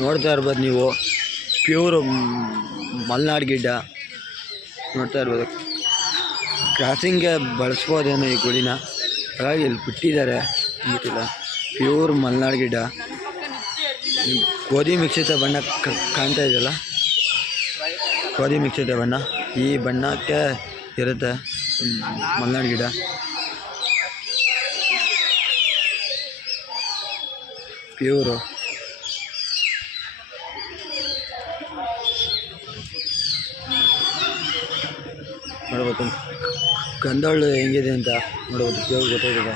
ನೋಡ್ತಾ ಇರ್ಬೋದು ನೀವು. ಪ್ಯೂರ್ ಮಲೆನಾಡು ಗಿಡ್ಡ. ನೋಡ್ತಾ ಇರ್ಬೋದು. ಕ್ರಾಸಿಂಗ್ಗೆ ಬಳಸ್ಬೋದೇನೋ ಈ ಗುಡಿನ. ಹಾಗಾಗಿ ಇಲ್ಲಿ ಬಿಟ್ಟಿದ್ದಾರೆ. ಬಿಟ್ಟಿಲ್ಲ ಪ್ಯೂರ್ ಮಲ್ನಾಡು ಗಿಡ. ಗೋಧಿ ಮಿಶ್ರಿತ ಬಣ್ಣ ಕಾಣ್ತಾ ಇದೆಯಲ್ಲ? ಗೋಧಿ ಮಿಶ್ರಿತ ಬಣ್ಣ. ಈ ಬಣ್ಣಕ್ಕೆ ಇರುತ್ತೆ ಮಲೆನಾಡು ಗಿಡ. ಪ್ಯೂರು ನೋಡ್ಬೋದು ಗಂಧಳ್ಳು ಹೆಂಗಿದೆ ಅಂತ ನೋಡ್ಬೋದು, ಕೇಳಿ ಗೊತ್ತಾಗಿದೆ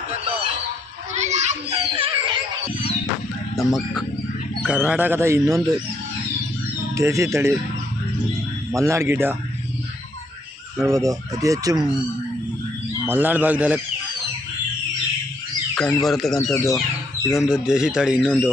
ನಮ್ಮ ಕರ್ನಾಟಕದ ಇನ್ನೊಂದು ದೇಸಿ ತಳಿ, ಮಲೆನಾಡು ಗಿಡ. ನೋಡ್ಬೋದು, ಅತಿ ಹೆಚ್ಚು ಮಲೆನಾಡು ಭಾಗದಲ್ಲೇ ಕಂಡುಬರತಕ್ಕಂಥದ್ದು ಇದೊಂದು ದೇಸಿ ತಳಿ ಇನ್ನೊಂದು.